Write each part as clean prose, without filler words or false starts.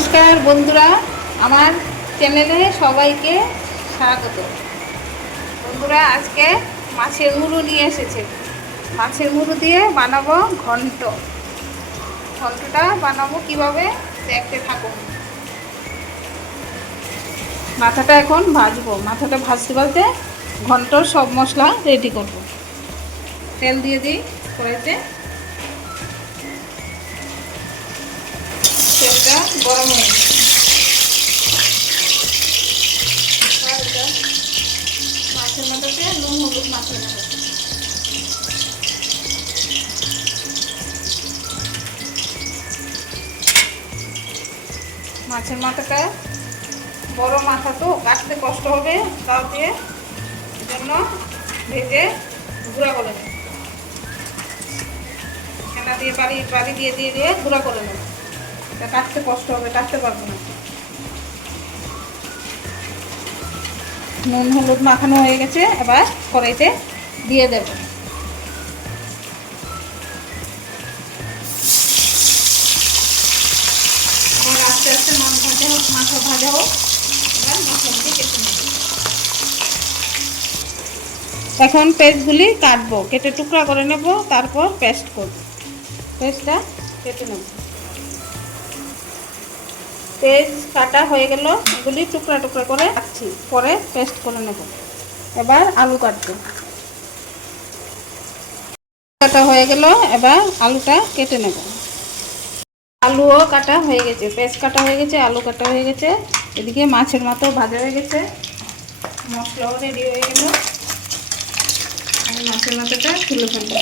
নমস্কার বন্ধুরা, আমার চ্যানেলে সবাইকে স্বাগত। বন্ধুরা, আজকে মাছের মুড়ো নিয়ে এসেছে। মাছের মুড়ো দিয়ে বানাবো ঘন্ট। ঘন্টটা বানাবো কিভাবে দেখতে থাকুন। মাথাটা এখন ভাজবো। মাথাটা ভাজতে ভাজতে ঘন্টর সব মশলা রেডি করব। তেল দিয়ে দিই কড়াইতে। তেলটা গরম হয়ে গেছে। মাছের মাথাতে নুন হলুদ মাখিয়ে নেব। মাছের মাথাটা বড় মাথা তো কাটতে কষ্ট হবে, তাও দিয়ে জন্য ভেজে গুঁড়া করে নেব। ছানা দিয়ে বাড়ি দিয়ে দিয়ে দিয়ে গুঁড়া করে নেব। এটা কাটতে কষ্ট হবে, কাটতে পারবো না। নুন হলুদ মাখানো হয়ে গেছে, এবার কড়াইতে দিয়ে দেব। আবার আস্তে আস্তে মাথা ভাজা হোক। এবার মশলাগুলি কেটে নেব। এখন পেস্টগুলি কাটবো, কেটে টুকরা করে নেব, তারপর পেস্ট করব। পেস্টটা কেটে নেব। পেস্ট কাটা হয়ে গেল, এগুলি টুকরা টুকরা করে রাখছি, পরে পেস্ট করে নেব। এবার আলু কাটবো। কাটা হয়ে গেল, এবার আলুটা কেটে নেব। আলুও কাটা হয়ে গেছে, পেস্ট কাটা হয়ে গেছে, আলু কাটা হয়ে গেছে। এদিকে মাছের মতো ভাজা হয়ে গেছে, মশলাও রেডি হয়ে গেল। আমি মাছের মাথাটা তুলে ফেলবো।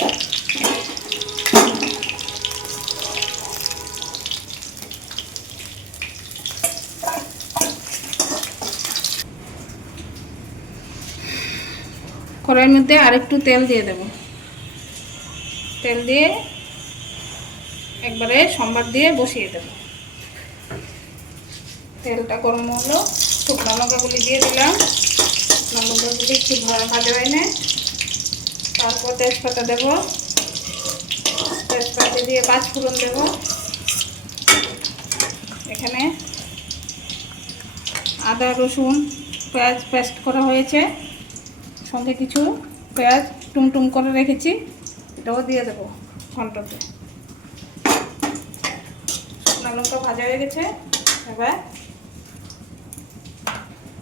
কড়াইয়ের মধ্যে আরেকটু তেল দিয়ে দেব। তেল দিয়ে একবারে সম্বার দিয়ে বসিয়ে দেব। তেলটা গরম হলো, শুকনো লঙ্কাগুলি দিয়ে দিলাম। শুকনো লঙ্কাগুলি একটু ভাজা হয় না, তারপর তেজপাতা দেব। তেজপাতা দিয়ে 5 ফোড়ন দেব। এখানে আদা রসুন পেঁয়াজ পেস্ট করা হয়েছে, সঙ্গে কিছু পেঁয়াজ টুমটুম করে রেখেছি, এটাও দিয়ে দেবো ঘন্টতে। শুকনো লঙ্কা ভাজা হয়ে গেছে, এবার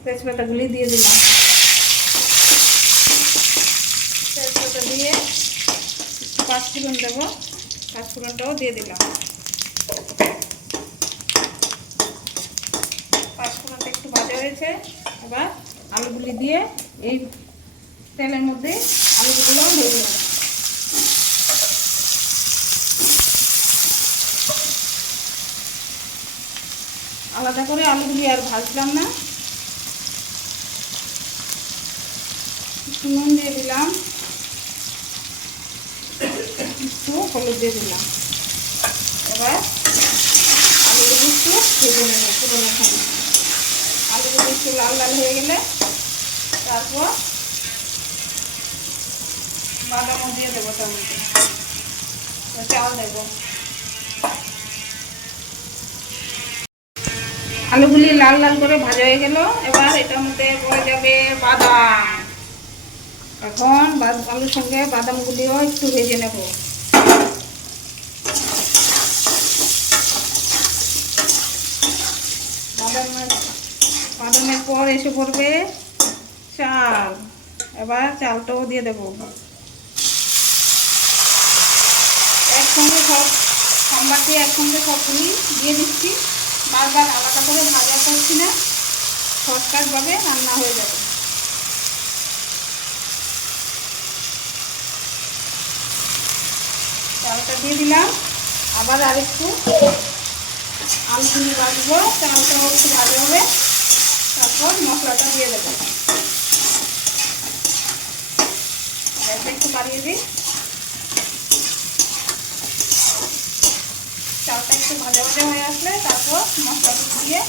তেজপাতাগুলি দিয়ে দিলাম। তেজপাতা দিয়ে 5 ফোড়ন দেবো, 5 ফোড়নটাও দিয়ে দিলাম। 5 ফোড়নটা একটু ভাজা হয়েছে, এবার আলুগুলি দিয়ে এই তেলের মধ্যে আলুগুলো ভেজে নেব। আলাদা করে আলুগুলি আর ভাজলাম না। একটু নুন দিয়ে দিলাম, একটু হলুদ দিয়ে দিলাম। এবার আলুগুলি একটু ভেজে নেব পুরোনো খানি। আলুগুলি একটু লাল লাল হয়ে গেলে তারপর বাদামও দিয়ে দেবো, তার মধ্যে চাল দেবো। আলুগুলি লাল লাল করে ভাজা হয়ে গেল, এবার এটার মধ্যে পড়ে যাবে বাদাম। এখন আলুর সঙ্গে বাদামগুলিও একটু ভেজে নেব। বাদামের পর এসে পড়বে চাল। এবার চালটাও দিয়ে দেব। একসঙ্গে সম্বারটি একসঙ্গে সবগুলি দিয়ে দিচ্ছি। বারবার আলাদা করে ভাজা করছি না, শর্টকাটভাবে রান্না হয়ে যাবে। চালটা দিয়ে দিলাম, আবার আরেকটু আলুগুলি ভাজবো। চালটাও একটু ভাজা হবে, তারপর মশলাটা দিয়ে দেবো। একটু বাড়িয়ে দিই। চালটা একটু ভাজা ভাজা হয়ে আসলে তারপর মশলাগুলো দিয়ে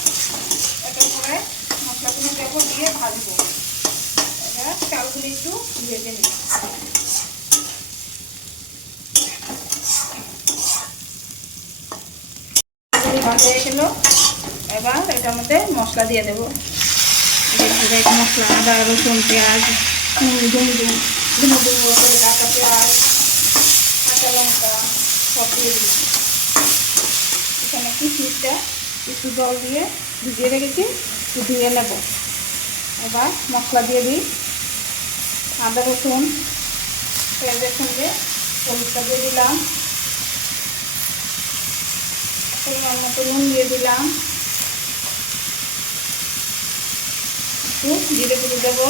একের পরে মশলাগুলো দেবো, দিয়ে ভাজবো। এবার চালগুলি একটু ভেজে নিই। ভাজা হয়ে গেল, এবার এটার মধ্যে মশলা দিয়ে দেবো। মশলা আদা রসুন পেঁয়াজ কাঁচা পেঁয়াজ কাঁচা লঙ্কা সব দিয়ে দিলাম। এখানে কিশমিশটা একটু জল দিয়ে ভিজিয়ে রেখেছি, একটু ধুয়ে নেব। এবার মশলা দিয়ে দিই। আদা রসুন পেঁয়াজের সঙ্গে হলুদটা দিয়ে দিলাম, পরিমাণ মতো নুন দিয়ে দিলাম, একটু জিরে গুঁড়ো দেবো,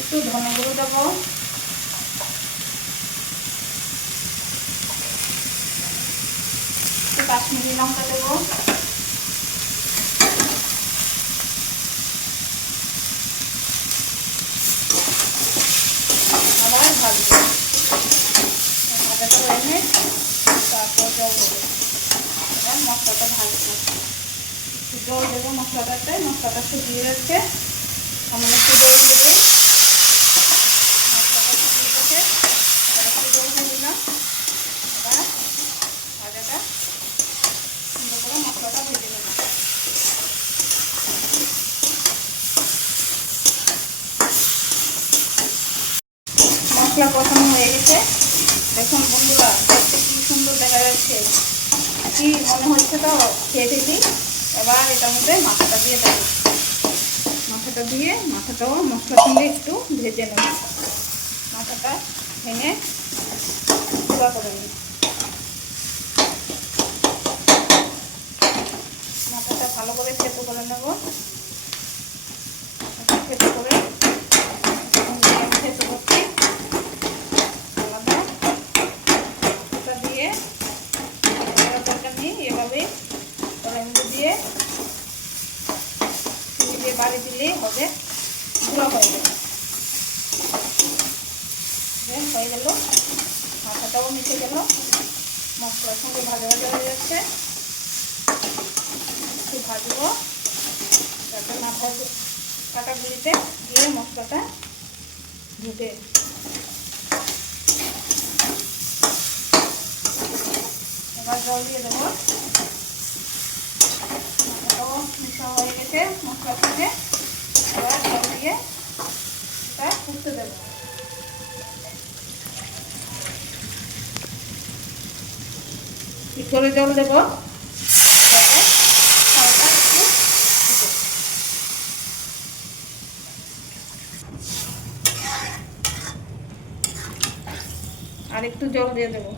একটু ধনে গুঁড়ো দেবো, একটু কাশ্মীরি লঙ্কা দেবো, আবার ভাজবো। ভাজাটা হয়ে তারপর জল দেবো। এবার মশলাটা ভাজবো, একটু জল দেবো মশলাটাতে। মশলাটা শুকিয়ে যাচ্ছে, আমার একটু জল দিয়ে দিই। মশলাটা শুকিয়ে গেছে, এবার একটু জল দিয়ে দিলাম। এবার ভাজাটা সুন্দর করে মশলাটা ভেজে নেব। মশলা কষানো হয়ে গেছে, দেখুন বন্ধুরা দেখতে কি সুন্দর দেখা যাচ্ছে, কি মনে হচ্ছে তো খেয়ে ফেলি। এবার এটার মধ্যে মাথাটা দিয়ে দেবো। মাথাটা দিয়ে মাথাটাও মশলার সঙ্গে একটু ভেজে নেব। মাথাটা ভেঙে গুঁড়া করে নিই। মাথাটা ভালো করে থেতো করে নেব। থেতো করে থেতো করছি আলাদা দিয়ে দরকার নেই। এভাবে মধ্যে দিয়ে বাড়ি দিলেই হবে, গুঁড়া হয়ে যাবে। হয়ে গেল, মাথাটাও মিশে গেল, মশলার সঙ্গে ভাজা ভাজা হয়ে যাচ্ছে। একটু ভাজবো যাতে মাথার কাটাগুলিতে দিয়ে মশলাটা ঢুকে। এবার জল দিয়ে দেবো। মাথাটাও মিশা হয়ে গেছে মশলার সঙ্গে। এবার জল দিয়ে এটা ফুটতে দেবো। কি করে জল দেবো? আর একটু জল দিয়ে দেবো।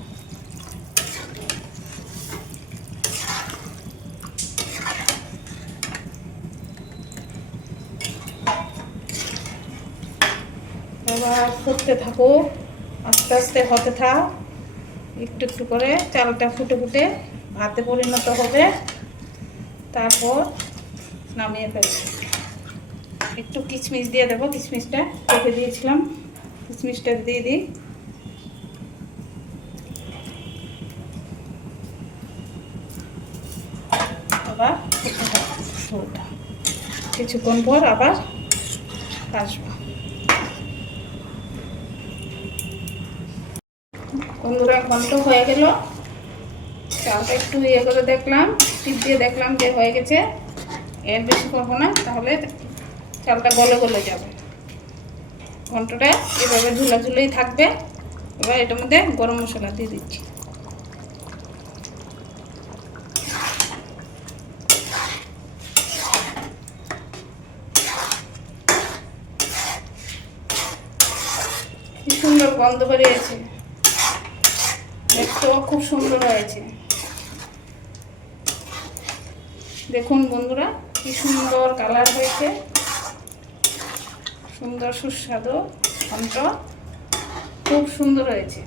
এবার ফুটতে থাকো, আস্তে আস্তে হতে থাক। একটু একটু করে চালটা ফুটে ফুটে ভাতে পরিণত হবে, তারপর নামিয়ে ফেলবো। একটু কিশমিশ দিয়ে দেবো, কিশমিশটা রেখে দিয়েছিলাম, কিশমিশটা দিয়ে দিই। আবার ঝোলটা কিছুক্ষণ পর আবার আসবো। বন্ধুরা ঘন্ট হয়ে গেল, চালটা একটু ইয়ে করে দেখলাম, টিপ দিয়ে দেখলাম যে হয়ে গেছে। এর বেশি করবো না, তাহলে চালটা গলে গলে যাবে। ঘন্টটা এভাবে ঝুলা ঝুলেই থাকবে। এবার এটার মধ্যে গরম মশলা দিয়ে দিচ্ছি। কি সুন্দর গন্ধ বেরিয়েছে, দেখতেও খুব সুন্দর হয়েছে। দেখুন বন্ধুরা কি সুন্দর কালার হয়েছে, সুন্দর সুস্বাদু ঘন্ট, খুব সুন্দর হয়েছে।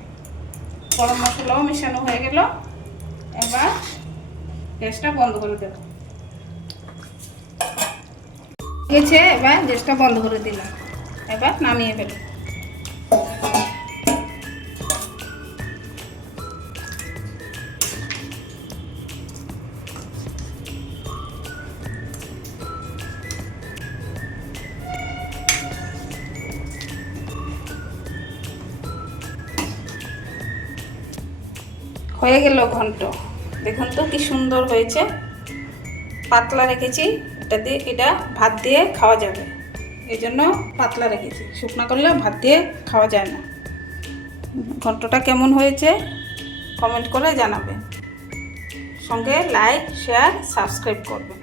গরম মশলাও মেশানো হয়ে গেল। এবার গ্যাসটা বন্ধ করে দেব। গেছে, এবার গ্যাসটা বন্ধ করে দিলাম। এবার নামিয়ে ফেলব। হয়ে গেল ঘন্ট। দেখুন তো কি সুন্দর হয়েছে, পাতলা রেখেছি। এটা ভাত দিয়ে খাওয়া যাবে, এই জন্য পাতলা রেখেছি। শুকনো করলে ভাত দিয়ে খাওয়া যায় না। ঘন্টটা কেমন হয়েছে কমেন্ট করে জানাবেন, সঙ্গে লাইক শেয়ার সাবস্ক্রাইব করবেন।